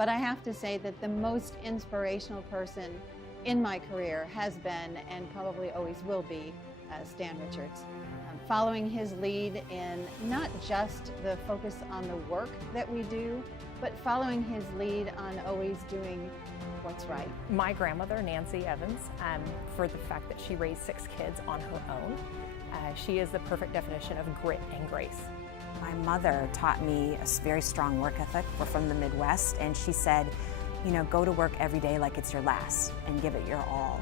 But I have to say that the most inspirational person in my career has been, and probably always will be, Stan Richards. Following his lead in not just the focus on the work that we do, but following his lead on always doing what's right. My grandmother, Nancy Evans, for the fact that she raised 6 kids on her own, she is the perfect definition of grit and grace. My mother taught me a very strong work ethic. We're from the Midwest, and she said, you know, go to work every day like it's your last and give it your all.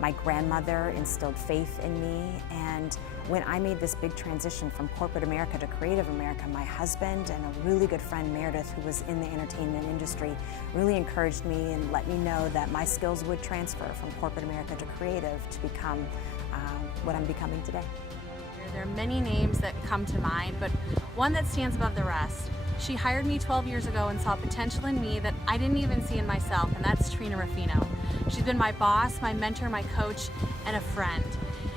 My grandmother instilled faith in me, and when I made this big transition from corporate America to creative America, my husband and a really good friend, Meredith, who was in the entertainment industry, really encouraged me and let me know that my skills would transfer from corporate America to creative to become what I'm becoming today. There are many names that come to mind, but one that stands above the rest. She hired me 12 years ago and saw potential in me that I didn't even see in myself, and that's Trina Ruffino. She's been my boss, my mentor, my coach, and a friend.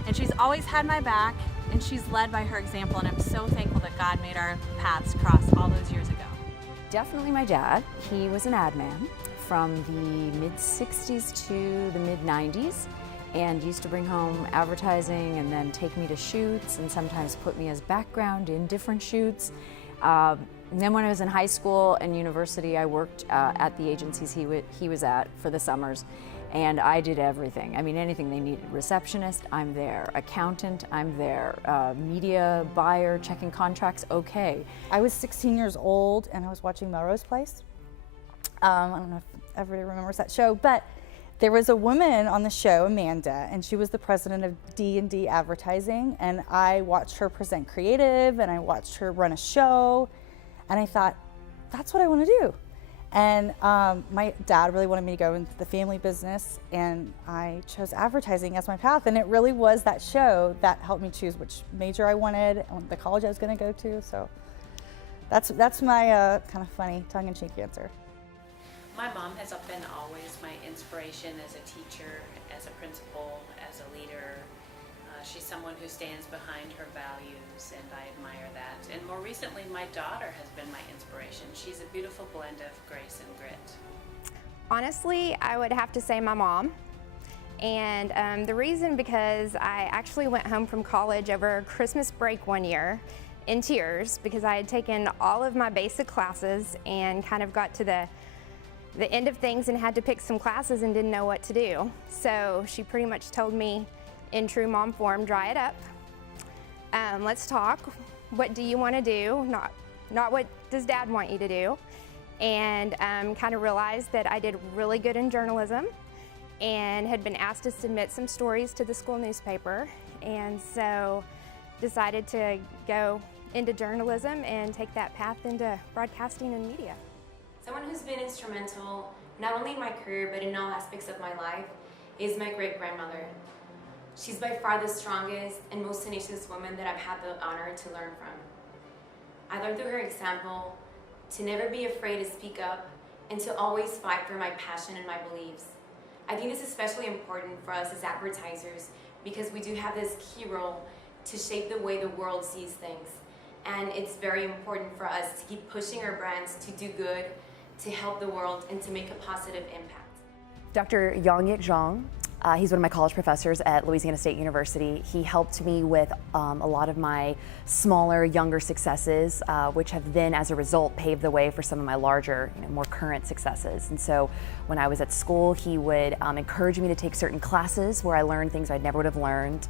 And she's always had my back, and she's led by her example, and I'm so thankful that God made our paths cross all those years ago. Definitely my dad. He was an ad man from the mid-60s to the mid-90s, and used to bring home advertising and then take me to shoots and sometimes put me as background in different shoots. And then when I was in high school and university, I worked at the agencies he was at for the summers, and I did everything. I mean, anything they needed. Receptionist, I'm there. Accountant, I'm there. Media buyer, checking contracts, okay. I was 16 years old and I was watching Melrose Place. I don't know if everybody remembers that show, but there was a woman on the show, Amanda, and she was the president of D&D Advertising, and I watched her present creative and I watched her run a show, and I thought, that's what I want to do. And my dad really wanted me to go into the family business, and I chose advertising as my path, and it really was that show that helped me choose which major I wanted and the college I was going to go to. So that's my kind of funny tongue-in-cheek answer. My mom has been always my inspiration as a teacher, as a principal, as a leader. She's someone who stands behind her values, and I admire that. And more recently, my daughter has been my inspiration. She's a beautiful blend of grace and grit. Honestly, I would have to say my mom. And the reason because I actually went home from college over Christmas break one year in tears because I had taken all of my basic classes and kind of got to the end of things and had to pick some classes and didn't know what to do. So she pretty much told me in true mom form, dry it up. Let's talk. What do you want to do? Not what does dad want you to do? And kind of realized that I did really good in journalism and had been asked to submit some stories to the school newspaper. And so decided to go into journalism and take that path into broadcasting and media. Someone who's been instrumental, not only in my career, but in all aspects of my life, is my great-grandmother. She's by far the strongest and most tenacious woman that I've had the honor to learn from. I learned through her example to never be afraid to speak up and to always fight for my passion and my beliefs. I think it's especially important for us as advertisers because we do have this key role to shape the way the world sees things. And it's very important for us to keep pushing our brands to do good, to help the world, and to make a positive impact. Dr. Yang-Yik Zhang, he's one of my college professors at Louisiana State University. He helped me with a lot of my smaller, younger successes, which have then, as a result, paved the way for some of my larger, more current successes. And so when I was at school, he would encourage me to take certain classes where I learned things I never would have learned.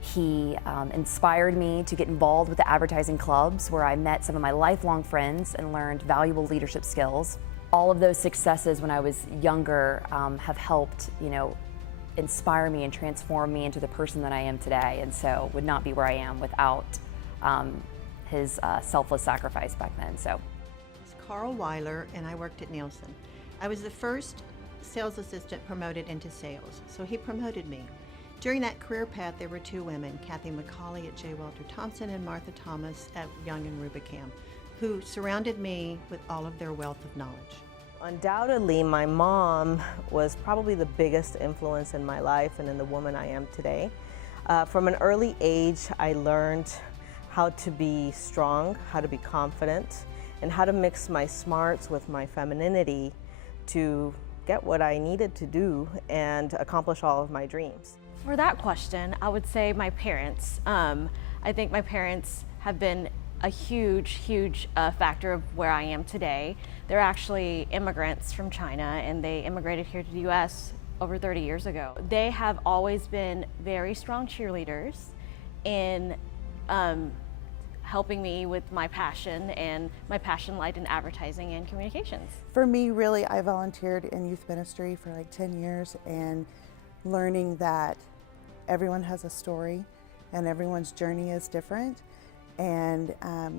He inspired me to get involved with the advertising clubs where I met some of my lifelong friends and learned valuable leadership skills. All of those successes when I was younger have helped, inspire me and transform me into the person that I am today, and so would not be where I am without his selfless sacrifice back then. So, It's Carl Weiler, and I worked at Nielsen. I was the first sales assistant promoted into sales, so he promoted me. During that career path, there were 2 women, Kathy McCauley at J. Walter Thompson and Martha Thomas at Young and Rubicam, who surrounded me with all of their wealth of knowledge. Undoubtedly, my mom was probably the biggest influence in my life and in the woman I am today. From an early age, I learned how to be strong, how to be confident, and how to mix my smarts with my femininity to get what I needed to do and accomplish all of my dreams. For that question, I would say my parents. I think my parents have been a huge factor of where I am today. They're actually immigrants from China, and they immigrated here to the US over 30 years ago. They have always been very strong cheerleaders in helping me with my passion, and my passion lied in advertising and communications. For me, really, I volunteered in youth ministry for like 10 years, and learning that everyone has a story and everyone's journey is different, and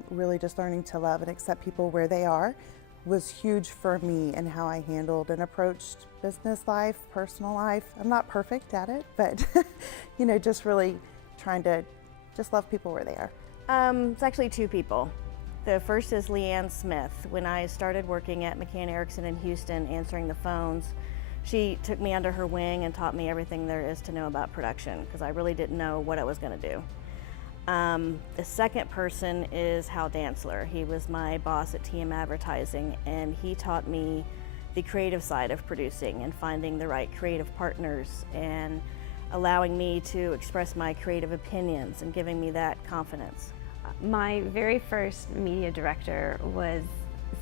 really just learning to love and accept people where they are was huge for me and how I handled and approached business life, personal life. I'm not perfect at it, but you know, just really trying to just love people where they are. It's actually two people. The first is Leanne Smith. When I started working at McCann Erickson in Houston answering the phones, she took me under her wing and taught me everything there is to know about production, because I really didn't know what I was going to do. The second person is Hal Dantzler. He was my boss at TM Advertising, and he taught me the creative side of producing and finding the right creative partners and allowing me to express my creative opinions and giving me that confidence. My very first media director was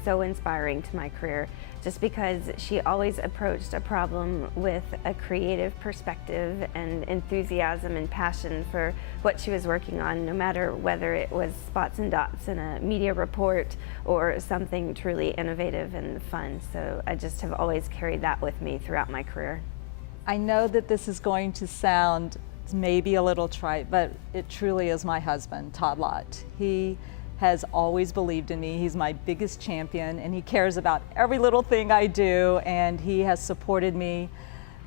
so inspiring to my career, just because she always approached a problem with a creative perspective and enthusiasm and passion for what she was working on, no matter whether it was spots and dots in a media report or something truly innovative and fun. So I just have always carried that with me throughout my career. I know that this is going to sound maybe a little trite, but it truly is my husband, Todd Lott. He has always believed in me. He's my biggest champion, and he cares about every little thing I do, and he has supported me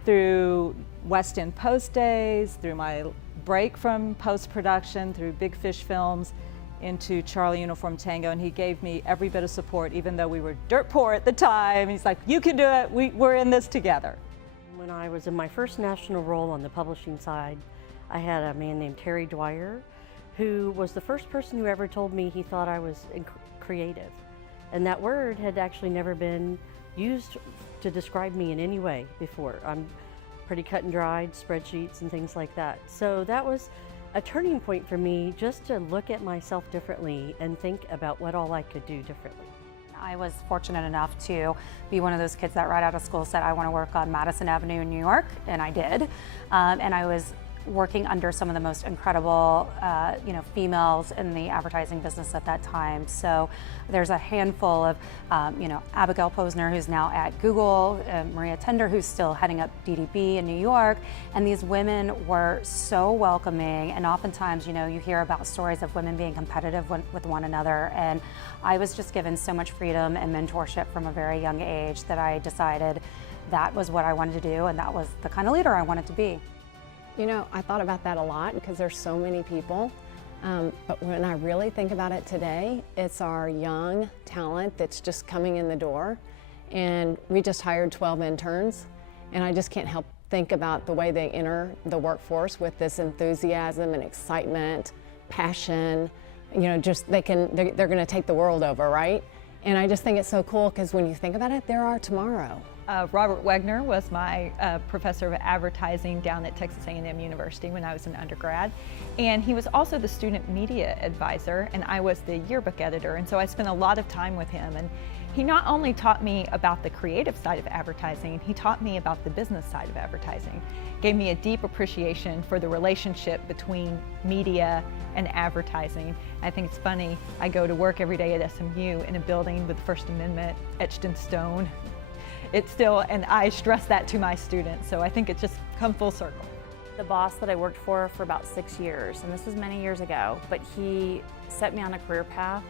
through West End Post days, through my break from post-production, through Big Fish Films, into Charlie Uniform Tango, and he gave me every bit of support, even though we were dirt poor at the time. He's like, you can do it, we're in this together. When I was in my first national role on the publishing side, I had a man named Terry Dwyer, who was the first person who ever told me he thought I was creative. And that word had actually never been used to describe me in any way before. I'm pretty cut and dried, spreadsheets and things like that. So that was a turning point for me, just to look at myself differently and think about what all I could do differently. I was fortunate enough to be one of those kids that right out of school said, I want to work on Madison Avenue in New York, and I did. And I was working under some of the most incredible females in the advertising business at that time. So there's a handful of Abigail Posner, who's now at Google, Maria Tender, who's still heading up DDB in New York, and these women were so welcoming. And oftentimes, you hear about stories of women being competitive with one another, and I was just given so much freedom and mentorship from a very young age that I decided that was what I wanted to do, and that was the kind of leader I wanted to be. I thought about that a lot because there's so many people, but when I really think about it today, it's our young talent that's just coming in the door, and we just hired 12 interns, and I just can't help think about the way they enter the workforce with this enthusiasm and excitement, passion, just they're going to take the world over, right? And I just think it's so cool because when you think about it, they're our tomorrow. Robert Wegner was my professor of advertising down at Texas A&M University when I was an undergrad, and he was also the student media advisor, and I was the yearbook editor, and so I spent a lot of time with him. And he not only taught me about the creative side of advertising, he taught me about the business side of advertising. Gave me a deep appreciation for the relationship between media and advertising. I think it's funny, I go to work every day at SMU in a building with the First Amendment etched in stone. It's still, and I stress that to my students, so I think it's just come full circle. The boss that I worked for about 6 years, and this was many years ago, but he set me on a career path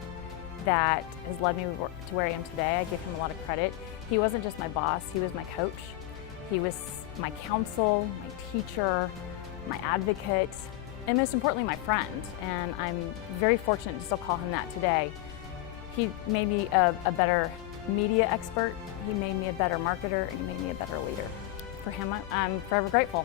that has led me to where I am today. I give him a lot of credit. He wasn't just my boss, he was my coach. He was my counsel, my teacher, my advocate, and most importantly, my friend. And I'm very fortunate to still call him that today. He made me a better media expert, he made me a better marketer, and he made me a better leader. For him, I'm forever grateful.